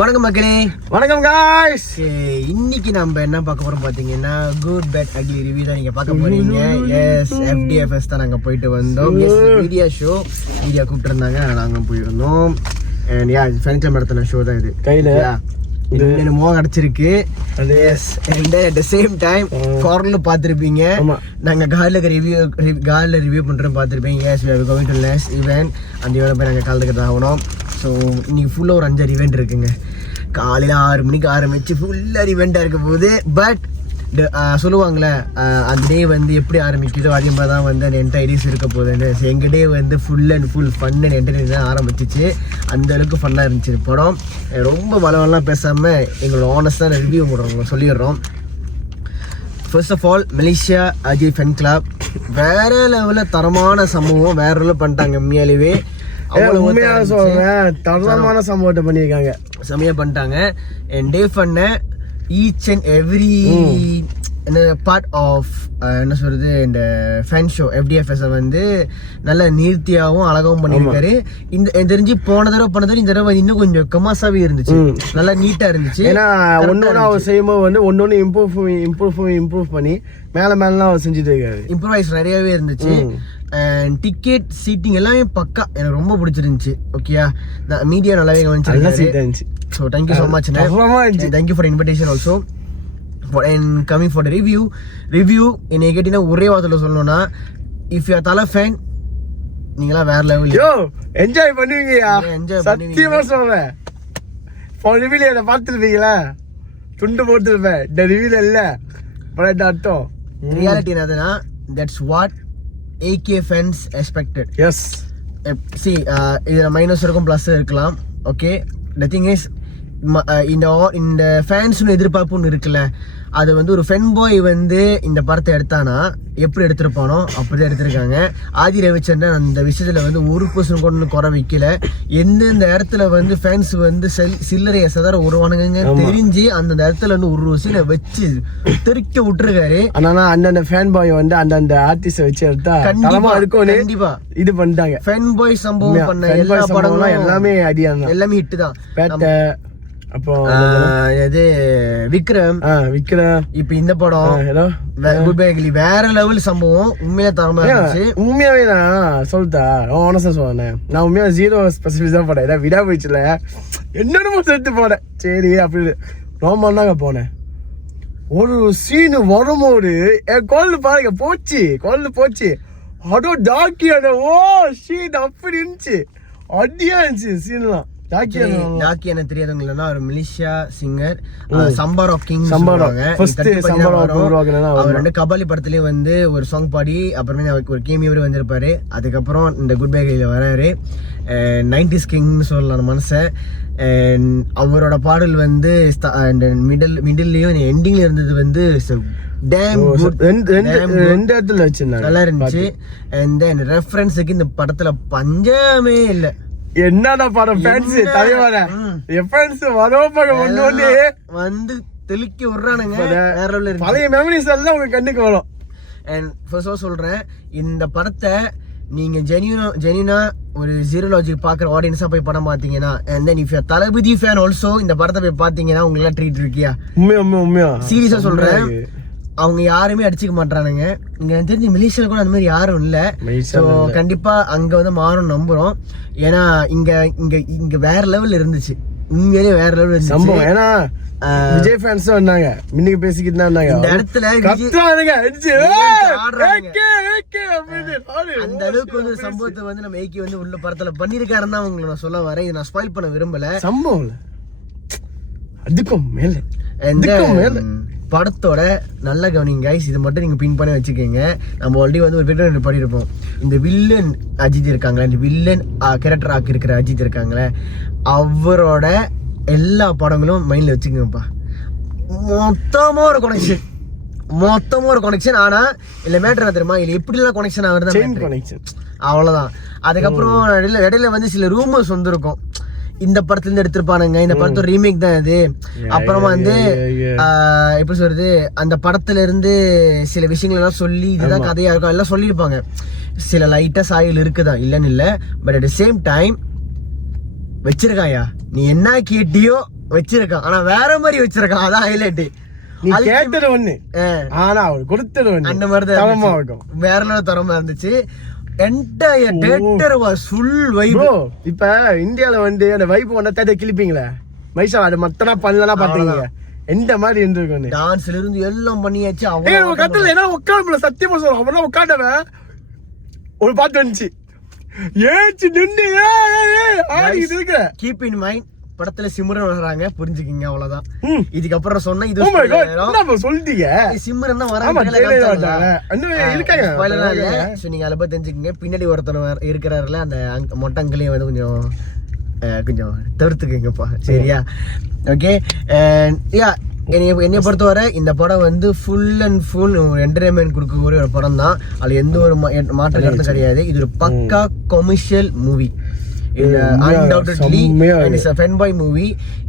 வணக்கம் மக்களே. வணக்கம் காய்ஸ். இன்னைக்கு நம்ம என்ன பார்க்க போறோம் பாத்தீங்கன்னா குட் பேட் அக்லி ரிவ்யூ தான் நீங்க பார்க்க போறீங்க. எஸ், FDFS தான் நாங்க போயிட்டு வந்தோம். மீடியா ஷோ கூப்பிட்டு இருந்தாங்க, நாங்க போயிருந்தோம். அண்ட் யா ஃபேன்கிளப் நடத்தின ஷோ தான் இது. கையில இது மோகம் அடிச்சிருக்கு. Yes, and at the same time ஃபாரின்ல பாத்திருப்பீங்க. நாங்க கார்ல ரிவ்யூ பண்றோம் பாத்திருப்பீங்க. Yes, we are going to last event. அந்த ஈவென்ட் போய் நாங்க கலந்துக்கிட்டு ஆகணும். ஸோ இன்னைக்கு ஃபுல்லாக ஒரு 5 ஈவெண்ட் இருக்குங்க. காலையில் 6 மணிக்கு ஆரம்பிச்சு ஃபுல்லாக ஈவெண்ட்டாக இருக்க போகுது. பட் சொல்லுவாங்களே அந்த டே வந்து எப்படி ஆரம்பிக்குதோ அதே மாதிரி தான் வந்து அந்த என்டையர்ஸ் இருக்க போகுதுன்னு. ஸோ எங்கள் டே வந்து full and full fun and entertain தான் ஆரம்பிச்சிச்சு. அந்த அளவுக்கு ஃபன்னாக இருந்துச்சு படம். ரொம்ப வளவெல்லாம் பேசாமல் எங்களோட ஆனஸ்டான ரிவ்யூ உங்களுக்கு சொல்லிடுறோம். First of all, Malaysia Ajay fan club வேற லெவலில் தரமான சம்பவம் வேற லெவலில் பண்ணிட்டாங்க. உண்மையாலேயே தரமான சம்பவத்தை பண்ணியிருக்காங்க, செமையா பண்ணிட்டாங்க. அண்ட் டே பண்ண each and every part of என்ன சொல்றது இந்த ஃபேன் ஷோ FDFS வந்து நல்ல நீர்த்தியாகவும் அழகாவும் பண்ணியிருக்காரு. இந்த தெரிஞ்சு போன தடவை பண்ண இந்த தடவை இன்னும் கொஞ்சம் கமாசாவே இருந்துச்சு, நல்லா நீட்டா இருந்துச்சு. ஏன்னா ஒன்னொன்னு அவர் செய்யும்போது வந்து ஒன்னொன்னு இம்ப்ரூவ் பண்ணி மேலாம் அவர் செஞ்சுட்டு இருக்காரு. இம்ப்ரூவைஸ் நிறையவே இருந்துச்சு. அண்ட் டிக்கெட் சீட்டிங் எல்லாமே பக்கா எனக்கு ரொம்ப பிடிச்சிருந்துச்சு. ஓகேயா, மீடியா நல்லாவே கவனிச்சிருந்துச்சு. So thank you so much. Thank you for invitation also. And coming for the review என்னை கேட்டீங்கன்னா ஒரே வார்த்தையில் சொல்லணும்னா, if you are Thala fan நீங்களாம் வேற லெவல் என்ஜாய் பண்ணுவீங்கயா. சத்தியமா சொல்றேன். ரிவ்யூல என்ன பார்த்துருப்பீங்களா, துண்டு போட்டுருப்பேன். இந்த ரிவ்யூல இல்ல பட் அர்த்தம் ரியாலிட்டி என்னதுன்னா, that's what AK fans expected. Yes. See, இதுல மைனஸ் இருக்கும், பிளஸ் இருக்கலாம். ஓகே, the thing is இந்த ஃபேன்ஸ்னு எதிர்பார்ப்புன்னு இருக்குல்ல, அது வந்து ஒரு ஃபென் பாய் வந்து இந்த படத்தை எடுத்தானா எப்படி எடுத்திருப்பானோ அப்படிதான் எடுத்திருக்காங்க. ஆதி ரவிச்சந்திரன் அந்த விஷயத்துல வந்து 1% கொண்டு குறை வைக்கல. எந்தெந்த இடத்துல வந்து ஃபேன்ஸ் வந்து சில்லறைய சதற உருவானுங்க தெரிஞ்சு அந்த இடத்துல வந்து ஒரு சீனை வச்சு தெறிக்க விட்டுருக்காரு. ஆனா அந்தந்த ஃபேன் பாய் வந்து அந்தந்த ஆர்டிஸ்ட வச்சு எடுத்தா கண்டிப்பா இது பண்ணிட்டாங்க. ஃபேன் பாய் சம்பவம் பண்ண எல்லா படங்களும் எல்லாமே ஐடியா தான், எல்லாமே ஹிட் தான். அப்போ இது விக்ரம் இப்ப இந்த படம் வேற லெவல் சம்பவம். உண்மையா தரமா இருந்துச்சு. உண்மையாவே நான் சொல்லிட்டா ஆனஸ்டா சொல்றேன். நான் உண்மையா 0 ஸ்பெசிபிக் தான் போனேன். ஏதாவது விடா போயிடுச்சுல என்னன்னு சேர்த்து போனேன். சரி அப்படி ரோமாங்க போனேன். ஒரு சீனு வரும்போது என் கோல்டு பாருங்க போச்சு. அதோ டாக்கியான சீன் அப்படி இருந்துச்சு, அடியா இருந்துச்சு சீன்லாம். டாக்கி என்ன தெரியாதவங்களா, ஒரு மலேசியா சிங்கர் சம்பார் ஆஃப் கிங். அவர் வந்து கபாலி படத்துலயே வந்து ஒரு சாங் பாடி அப்புறமே அவருக்கு ஒரு கேமியோட வந்திருப்பாரு. அதுக்கப்புறம் இந்த குட் பை கைல வராரு. 90s கிங்னு சொல்லலாம் மனசை. அவரோட பாடல் வந்து மிடில்லயும் எண்டிங்ல இருந்தது வந்து நல்லா இருந்துச்சு. அண்ட் தென் ரெஃபரன்ஸுக்கு இந்த படத்துல பஞ்சமே இல்ல. என்னடா படம் ஃபேன்ஸ் தலைவர எஃபன்ஸ் வரோபக ஒண்ணு வந்து தெளிக்க விடுறானுங்க. வேற லெவல்ல இருக்கு. பழைய மெமரிஸ் எல்லாம் உங்க கண்ணுக்கு வரும். அண்ட் ஃபர்ஸ்ட் சொல்றேன், இந்த படத்தை நீங்க ஜெனியூனா ஒரு ஜீரோ லாஜிக் பாக்குற ஆடியன்ஸா போய் படம் பாத்தீங்கன்னா, and then if you are Thalapathy fan also இந்த படத்தை போய் பாத்தீங்கன்னா உங்களுக்கு ட்ரீட் இருக்கியா. உண்மையா சீரியஸா சொல்றேன், அவங்க யாருமே அடிச்சுக்க மாட்டானுங்க. இங்க தெரிஞ்சு மலேசியால கூட அந்த மாதிரி யாரும் இல்ல. ஸோ கண்டிப்பா அங்க வந்து மாறும் நம்புறோம். ஏன்னா இங்க வேற லெவல் இருந்துச்சு, உண்மையிலேயே வேற லெவல் இருந்துச்சு. ஏன்னா விஜய் ஃபேன்ஸ் வந்தாங்க, மின்னுக்கு பேசிக்கிட்டு தான் இருந்தாங்க. இந்த இடத்துல அந்த அளவுக்கு வந்து சம்பவத்தை வந்து நம்ம ஏகி வந்து உள்ள படத்துல பண்ணிருக்காருன்னு தான் உங்களை நான் சொல்ல வரேன். இதை நான் ஸ்பாயில் பண்ண விரும்பல. சம்பவம் அதுக்கும் மேல படத்தோட நல்ல கவனிங்க கைஸ். இது மட்டும் நீங்க பின் பண்ணி வச்சுக்கோங்க. நம்ம ஆல்ரெடி வந்து ஒரு வீடியோ பண்ணிருப்போம். இந்த வில்லன் அஜித் இருக்காங்களே, இந்த வில்லன் கேரக்டர் ஆக்கி இருக்கிற அஜித் இருக்காங்களே, அவரோட எல்லா படங்களும் மைண்ட்ல வச்சுக்கோங்கப்பா. மொத்தமா ஒரு கனெக்ஷன். ஆனா இல்ல மேட்டர் என்ன தெரியுமா, இல்ல எப்படி எல்லாம் கனெக்ஷன் ஆகுறது, அவ்வளவுதான். அதுக்கப்புறம் இடையில வந்து சில ரூமர்ஸ் வந்துருக்கும், இந்த படத்துல இருந்து எடுத்திருப்பானுங்க, இந்த படத்தோட ரீமேக் தான் இது. அப்புறமா வந்து எப்படி சொல்றது, அந்த படத்துல இருந்து சில விஷயங்கள் எல்லாம் சொல்லி இதுதான் கதையா இருக்கும் எல்லாம் சொல்லியிருப்பாங்க. சில லைட்டா சாயல் இருக்குதான், இல்லன்னு இல்ல. But at the same time வச்சிருக்காயா, நீ என்ன கேட்டியோ வச்சிருக்கான், ஆனா வேற மாதிரி வச்சிருக்கான். அதான் ஹைலைட். நீ கேட்டது ஒண்ணு, ஆனா அவர் கொடுத்தது ஒண்ணு. அந்த மாதிரிதான் இருக்கும். வேற லெவல் தரமா இருந்துச்சு. Entire theatre was full vibe. இப்ப இந்தியால வந்து அந்த வைப் வந்தா தேட்டர் கிளிப்பீங்களே, மைசா அது மத்தனா பண்ணலனா பாத்தீங்க எந்த மாதிரி இருந்திருக்கும். டான்ஸ்ல இருந்து எல்லாம் பண்ணியாச்சு. அவன் கட்டல ஏன்னா உட்கார்ல சத்தியமா சொல்றேன். அவன் உட்கார்ந்தவன் ஒரு பாட்டு வந்துச்சு, ஏச்சு நின்று ஆடிட்டு இருக்க. கீப் இன் மைண்ட், படத்துல சிம்ரன் வர்றாங்க, புரிஞ்சுக்கிங்க, அவ்வளவுதான். இதுக்கப்புறம் சொன்னா இது சொல்லிட்டீங்க, சிம்ரன் தான் வராங்க. நீங்க அதை பத்தி தெரிஞ்சுக்கங்க. பின்னாடி ஒருத்தர் இருக்கிறாருல, அந்த மொட்டை அங்கிளையும் வந்து கொஞ்சம் தவிர்த்துக்குங்கப்பா, சரியா? ஓகே. யா, என்னைய பொறுத்தவரை இந்த படம் வந்து ஃபுல் அண்ட் ஃபுல் என்டர்டைன்மெண்ட் கொடுக்கக்கூடிய ஒரு படம் தான். அதுல எந்த ஒரு மாற்றம் கருத்தும் கிடையாது. இது ஒரு பக்கா கமர்ஷியல் மூவி.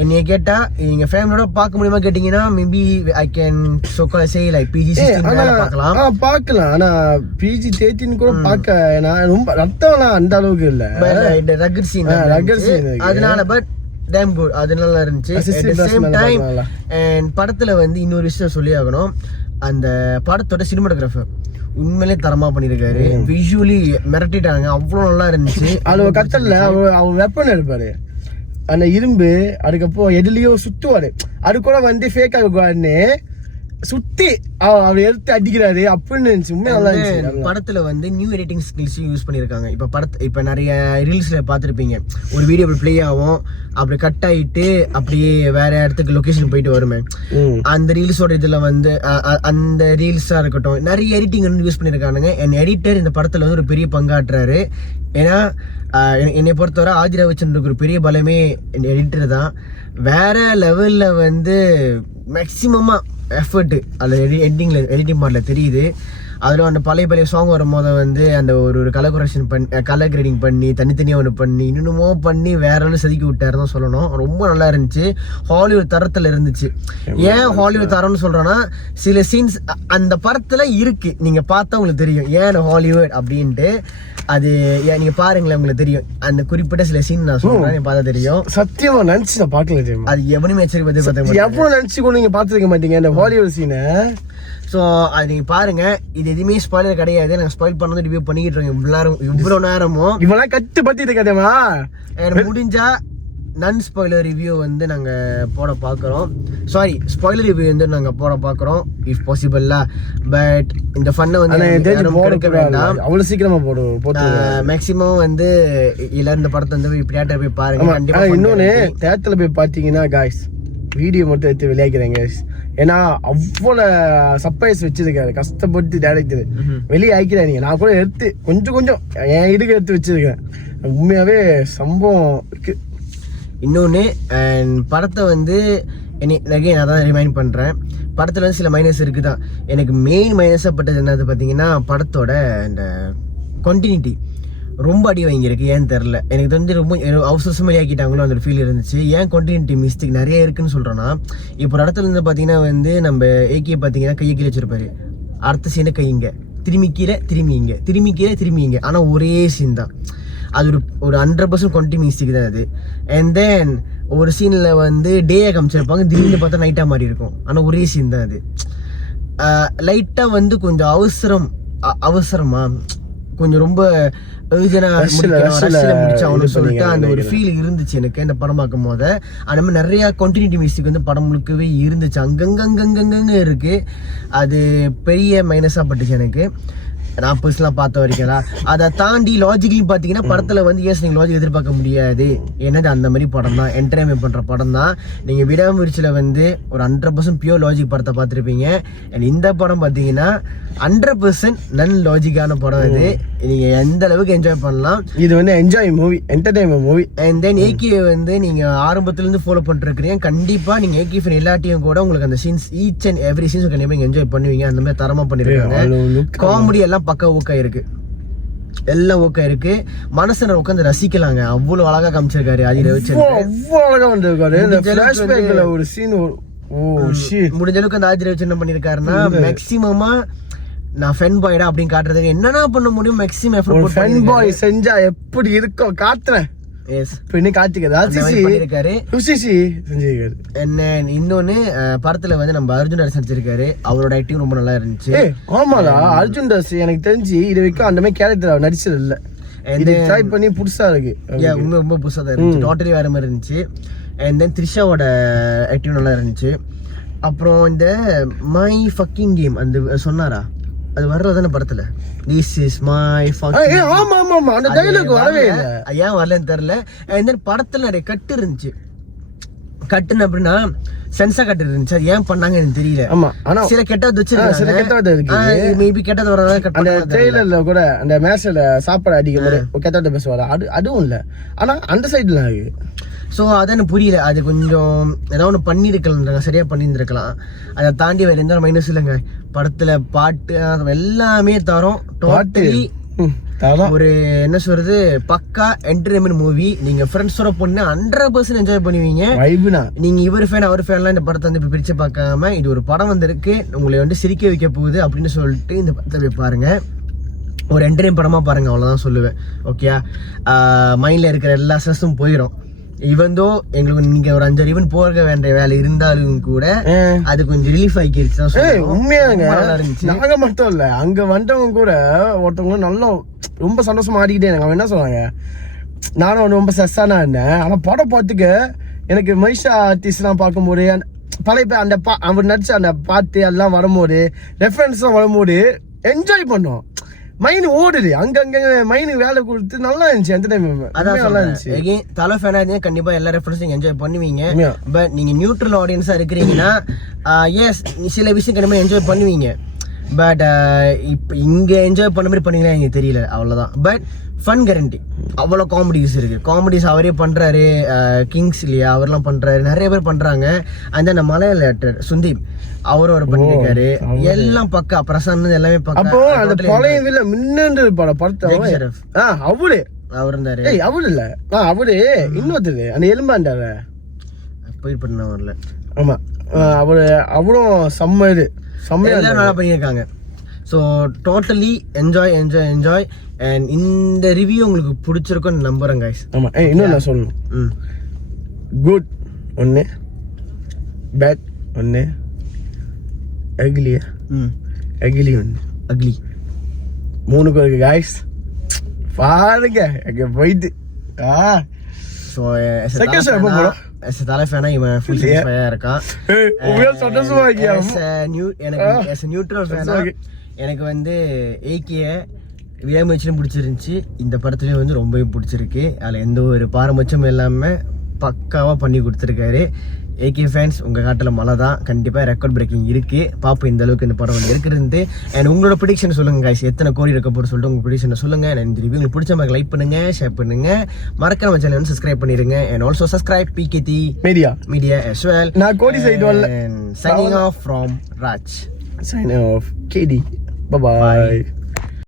என்னைய கேட்டா நீங்க ஃபேமிலியோட பார்க்க முடியுமா கேட்டீங்கன்னா, maybe I can say like PG-16 பார்க்கலாம். ஆனா PG-13 கூட பார்க்க ரொம்ப ரத்தம்லாம் அந்த அளவுக்கு இல்ல, ரகட் சீன் அதனால. பட் டேம் குட், அதனால இருந்துச்சு. அட் தி சேம் டைம் படத்துல வந்து இன்னொரு விஷயம் சொல்லி ஆகணும். அந்த படத்தோட சினிமாட்டோகிராஃபர் உண்மையிலே தரமா பண்ணிருக்காரு. விஷுவலி மிரட்டிட்டாங்க, அவ்வளவு நல்லா இருந்துச்சு. அது கட்டல அவர் வெப்பன் எடுப்பாரு, அந்த இரும்பு, அதுக்கப்புறம் எதுலயோ சுத்துவாரு. அது கூட வந்து ஃபேக் ஆகுவாருன்னு சுத்தி அவர் எடுத்து அடிக்கிறாரு அப்படின்னு இருந்துச்சு. உண்மையா நல்லா இருந்துச்சு. படத்துல வந்து நியூ எடிட்டிங் ஸ்கில்ஸ் யூஸ் பண்ணிருக்காங்க. இப்ப நிறைய ரீல்ஸ்ல பாத்துருப்பீங்க, ஒரு வீடியோ அப்படி பிளே ஆகும், அப்படி கட் ஆயிட்டு அப்படியே வேற இடத்துக்கு லொகேஷன் போயிட்டு வருமே. அந்த ரீல்ஸோட இதுல வந்து அந்த ரீல்ஸா இருக்கட்டும், நிறைய எடிட்டிங் வந்து யூஸ் பண்ணிருக்கானுங்க. என் எடிட்டர் இந்த படத்துல வந்து ஒரு பெரிய பங்காற்றுறாரு. ஏன்னா என்னை பொறுத்தவரை ஆதி ரவிச்சந்திரனுக்கு ஒரு பெரிய பலமே எடிட்டர் தான். வேற லெவல்ல வந்து மேக்சிமமா எஃபர்ட் அதில் எடிட்டிங் பார்ட்ல தெரியுது. அதில் அந்த பழைய சாங் வரும்போது வந்து அந்த ஒரு கலர் கரெக்ஷன் பண்ணி, கலர் கிரேடிங் பண்ணி, தனித்தனியாக ஒன்று பண்ணி, இன்னுமோ பண்ணி வேற ஒன்று செதுக்கி விட்டாரு தான் சொல்லணும். ரொம்ப நல்லா இருந்துச்சு. ஹாலிவுட் தரத்தில் இருந்துச்சு. ஏன் ஹாலிவுட் தரம்னு சொல்றேன்னா, சில சீன்ஸ் அந்த படத்துல இருக்கு, நீங்க பார்த்தா உங்களுக்கு தெரியும் ஏன் ஹாலிவுட் அப்படின்ட்டு. அது நீங்க பாருங்களேன், உங்களுக்கு தெரியும். அந்த குறிப்பிட்ட சில சீன் நான் சொல்றேன், பார்த்தா தெரியும். சத்தியமா நினைச்சு நான் பார்க்கல தெரியுமா. அது எவனுமே எவ்வளவு நினைச்சு கூட நீங்க பாத்துருக்க மாட்டீங்க அந்த ஹாலிவுட் சீனை. ஸோ அது நீங்க பாருங்க. இது எதுவுமே ஸ்பாயிலர் கிடையாது. நாங்கள் ஸ்பாயில் பண்ணது ரிவ்யூ பண்ணிக்கிட்டு இருக்கோம் இவ்வளவு நேரமும். இவெல்லாம் கட்டு பத்தி இருக்காதேமா. முடிஞ்சா நன் ஸ்பாயிலர் ரிவ்யூ வந்து நாங்க போட பாக்குறோம். சாரி, ஸ்பாயிலர் ரிவ்யூ வந்து நாங்க போட பாக்குறோம் இஃப் பாசிபிள்ல. பட் இந்த ஃபன்னை வந்து கொடுக்க வேண்டாம், அவ்வளவு சீக்கிரமா போடுவோம். மேக்ஸிமம் வந்து இல்ல இந்த படத்தை வந்து தியேட்டர் போய் பாருங்க. கண்டிப்பா இன்னொன்னு, தியேட்டர்ல போய் பாத்தீங்கன்னா காய்ஸ், வீடியோ மட்டும் எடுத்து விளையாடுறேங்க. ஏன்னா அவ்வளவு சர்ப்ரைஸ் வச்சிருக்காரு, கஷ்டப்பட்டு டேரக்டர் வெளியே ஆயிக்கிறாங்க. நான் கூட எடுத்து கொஞ்சம் என் இதுக்கு எடுத்து வச்சிருக்கேன். உண்மையாவே சம்பவம் இருக்கு. இன்னொன்று, படத்தை வந்து அகைன் அதான் ரிமைண்ட் பண்ணுறேன், படத்தில் வந்து சில மைனஸ் இருக்குது தான். எனக்கு மெயின் மைனஸாக பட்டது என்னது பார்த்தீங்கன்னா, படத்தோட இந்த கண்டினியூட்டி ரொம்ப அடி வாங்கியிருக்கு. ஏன்னு தெரில, எனக்கு வந்து ரொம்ப அவசரமாக ஆக்கிட்டாங்களோ அந்த ஃபீல் இருந்துச்சு. ஏன் கண்டினியூட்டி மிஸ்டேக் நிறைய இருக்குன்னு சொல்கிறேன்னா, இப்போ இடத்துல இருந்து பார்த்தீங்கன்னா வந்து நம்ம ஏகே பார்த்தீங்கன்னா கையை கீழே வச்சிருப்பாரு, அடுத்த சீனை கைங்க திரும்பி கீழே திரும்பி இங்கே, ஆனால் ஒரே சீன் தான். அது ஒரு 100% குவான்டிட்டி மிஸ்டேக் தான் அது. அண்ட் தென் ஒரு சீனில் வந்து டேயை காமிச்சிருப்பாங்க, திடீர்னு பார்த்தா நைட்டாக மாறி இருக்கும், ஆனால் ஒரே சீன் தான் அது. லைட்டாக வந்து கொஞ்சம் அவசரமா கொஞ்சம் ரொம்ப முடிச்சாங்கன்னு சொல்லிட்டு அந்த ஒரு ஃபீல் இருந்துச்சு எனக்கு இந்த படம் பார்க்கும் போது. அந்த மாதிரி நிறைய கண்டினியூட்டி மிஸ்டேக் வந்து படம் முழுக்கவே இருந்துச்சு, அங்கங்க இருக்கு. அது பெரிய மைனஸா பட்டுச்சு எனக்கு, நான் பர்சனலா பார்த்த வரைக்கும். அதை தாண்டி லாஜிக்கலி பாத்தீங்கன்னா படத்துல வந்து நீங்க லாஜிக் எதிர்பார்க்க முடியாது. என்னது அந்த மாதிரி படம் தான், என்டர்டைன்மெண்ட் பண்ற படம் தான். நீங்க விடாமுயற்சியில வந்து ஒரு 100% பியூர் லாஜிக் படத்தை பார்த்துருப்பீங்க. இந்த படம் பாத்தீங்கன்னா 100% நன் லாஜிக்கான படம். இது நீங்க எந்த அளவுக்கு என்ஜாய் பண்ணலாம். இது வந்து enjoy movie, entertainment movie. And then AK வந்து நீங்க ஆரம்பத்துல இருந்து ஃபாலோ பண்ணிருக்கீங்க. கண்டிப்பா நீங்க ஏகே ஃபேன் எல்லாத்தையும் கூட உங்களுக்கு அந்த scenes each and every scenes கண்டிப்பா என்ஜாய் பண்ணுவீங்க. அந்த மாதிரி தரமா பண்ணிருக்காங்க. காமெடி எல்லாம் பக்கா ஓகே இருக்கு, எல்லாம் ஓகே இருக்கு. மனசுல உட்காந்து ரசிக்கலாங்க. அவ்வளவு அழகா காமிச்சிருக்காரு ஆதி ரவிச்சந்திரன், அவ்வளவு அழகா வந்திருக்காரு. இந்த ஃபிளாஷ்பேக்ல ஒரு சீன், முடிஞ்ச அளவுக்கு அந்த ஆதி ரவிச்சந்திரன் என்ன பண்ணிருக்காருன்னா, மேக்ஸிமமா நான் ஃபென் பாய்டா அப்படின்னு காட்டுறதுக்கு என்னன்னா பண்ண முடியும், மேக்ஸிமம் எஃபர்ட் போட்டு. ஃபென் பாய் செஞ்சா எப்படி இருக்கும் காட்டுறேன். எஸ் இப்போ இன்னும் கார்த்திக் பண்ணிருக்காரு. செஞ்சிருக்காரு. என்ன இன்னொன்னு படத்துல வந்து நம்ம அர்ஜுன் தாஸ் நடிச்சிருக்காரு. அவரோட ஆக்டிங் ரொம்ப நல்லா இருந்துச்சு. ஆமாடா, அர்ஜுன் தாஸ் எனக்கு தெரிஞ்சு இது வரைக்கும் அந்த மாதிரி கேரக்டர் நடிச்சது இல்ல. இது ட்ரை பண்ணி புதுசா இருக்கு. ரொம்ப புதுசா தான் இருந்துச்சு. டோட்டலி வேற மாதிரி இருந்துச்சு. அண்ட் தென் த்ரிஷாவோட ஆக்டிங் நல்லா இருந்துச்சு. அப்புறம் இந்த மை ஃபக்கிங் கேம் அந்த சொன்னாரா, அது வர்றதான படத்துல திஸ் இஸ் மை ஃபக்கிங். ஆமா ஆமா ஆமா, அந்த டயலாக் வரவே இல்ல. ஏன் வரலன்னு தெரியல. அண்ட் தென் படத்துல நிறைய கட்டு இருந்துச்சு. கட்டுன்னு அப்படின்னா சென்சா கட்டு இருந்துச்சு. அது ஏன் பண்ணாங்க எனக்கு தெரியல. ஆமா, ஆனா சில கெட்டது வச்சிருக்காங்க. சில கெட்டது இருக்கு. மேபி கெட்டது வரதா கட் அந்த ட்ரெய்லர்ல கூட அந்த மேட்ச்ல சாப்பாடு அடிக்கும் போது கெட்டது பேசுவாரு. அதுவும் இல்ல, ஆனா அந்த சைடுல இருக்கு. ஸோ அதான் எனக்கு புரியல. அது கொஞ்சம் ஏதாவது ஒன்று பண்ணியிருக்கலாம், சரியா பண்ணியிருந்திருக்கலாம். அதை தாண்டி வேற எந்த மைனஸ் இல்லைங்க. படத்துல பாட்டு எல்லாமே தரோம். டோட்டலி ஒரு என்ன சொல்றது, பக்கா என்டர்டைன்மெண்ட் மூவி. நீங்க ஃப்ரெண்ட்ஸோட பொண்ணு 100% என்ஜாய் பண்ணுவீங்க. நீங்க இவர் ஃபேன் அவர் ஃபேன்லாம் இந்த படத்தை வந்து பிரிச்சு பார்க்காம, இது ஒரு படம் வந்திருக்கு உங்களை வந்து சிரிக்க வைக்க போகுது அப்படின்னு சொல்லிட்டு இந்த படத்தை போய் பாருங்க. ஒரு என்டர்டைன் படமா பாருங்க, அவ்வளவுதான் சொல்லுவேன். ஓகே, மைண்ட்ல இருக்கிற எல்லா ஸ்ட்ரெஸ்ஸும் போயிடும். இவந்தோ எங்களுக்கு நீங்க ஒரு 5 ஈவன் போக வேண்டிய வேலை இருந்தாலும் கூட அது கொஞ்சம் ரிலீஃப் ஆகிருச்சு. உண்மையாங்க, நாங்க மட்டும் இல்ல, அங்க வந்தவங்க கூட ஒருத்தவங்க நல்லா ரொம்ப சந்தோஷமா ஆடிக்கிட்டே அவங்க என்ன சொன்னாங்க, நானும் ரொம்ப ஸ்ட்ரெஸ்ஸானா இருந்தேன். ஆனா படம் பார்த்துக்க எனக்கு மைஷா ஆர்டிஸ்ட்லாம் பார்க்கும்போது பழைய பேர் அந்த அவர் நடிச்ச அந்த பாட்டு எல்லாம் வரும்போது ரெஃபரன்ஸ்லாம் வரும்போது என்ஜாய் பண்ணோம். மைன் ஓடுது அங்கங்க, மைனு வேலை கொடுத்து நல்லா இருந்துச்சு. என்டர்டைன்மெண்ட் நல்லா இருந்துச்சு. தலை ஃபேனா இருந்தா கண்டிப்பா எல்லா ரெஃபரன்ஸும் என்ஜாய் பண்ணுவீங்க. பட் நீங்க நியூட்ரல் ஆடியன்ஸா இருக்கிறீங்கன்னா எஸ் சில விஷயம் கண்டிப்பா என்ஜாய் பண்ணுவீங்க. பட் இப்போ இங்க என்ஜாய் பண்ண மாதிரி பண்ணீங்களா எனக்கு தெரியல, அவ்வளவுதான். But fun guarantee. அவ்வளோ காமெடிஸ் இருக்கு. காமெடிஸ் அவரே பண்றாரு. கிங்ஸ் இல்லையா, அவர்லாம் பண்றாரு. நிறைய பேர் பண்றாங்க. அந்த அந்த மலையாள ஆக்டர் சுந்தீப் அவரும் அவர் பண்ணிருக்காரு. எல்லாம் பக்கா. பிரசாந்த் எல்லாமே பக்கா. அப்போ அந்த பழைய வில்ல மின்னன்ற படத்தை அவரு அவர் இருந்தாரு. அவரு இல்ல, அவரு இன்னொருத்தரு அந்த எலும்பாண்டார போய் பண்ண வரல. ஆமா, அவரு அவரும் செம்ம இது செம்மையா நல்லா பண்ணியிருக்காங்க. So totally enjoy enjoy enjoy. And இந்த ரிவ்யூ உங்களுக்கு பிடிச்சிருக்கும்னு நம்புறேன் கைஸ். ஆமா, இன்னும் நான் சொல்லணும். குட் ஒன்று, பேட் ஒன்று, அக்லியா அக்லி ஒன்று, அக்லி 3 இருக்கு கைஸ். பாருங்க அங்கே போயிட்டு. ஸோ தலை ஃபேனா இவன் ஃபுல் சாட்டிஸ்ஃபையா இருக்கான். எனக்கு நியூட்ரல் ஃபேனா எனக்கு வந்து ஏகே விடாமுயற்சியும் பிடிச்சிருந்துச்சு. இந்த படத்துலேயும் வந்து ரொம்பவே பிடிச்சிருக்கு. அதில் எந்த ஒரு பாரபட்சமும் இல்லாமல் பக்காவாக பண்ணி கொடுத்துருக்காரு. ஏகே ஃபேன்ஸ் உங்கள் காட்டில் மழை தான். கண்டிப்பாக ரெக்கார்ட் பிரேக்கிங் இருக்குது. பார்ப்போம் இந்த அளவுக்கு இந்த படம் வந்து இருக்கிறது. அண்ட் உங்களோட ப்ரிடிக்ஷன் சொல்லுங்கள் கைஸ், எத்தனை கோடி இருக்க போகிற சொல்லிட்டு உங்கள் ப்ரிடிக்ஷனை சொல்லுங்கள். அண்ட் இந்த ரிவ்யூ உங்களுக்கு பிடிச்ச மாதிரி லைக் பண்ணுங்கள், ஷேர் பண்ணுங்கள், மறக்காம சேனல் வந்து சப்ஸ்கிரைப் பண்ணிடுங்க. And also subscribe PKD media as well. நான் கோடி சைடு வரல. Signing off from Raj. Sign off KD. Bye bye.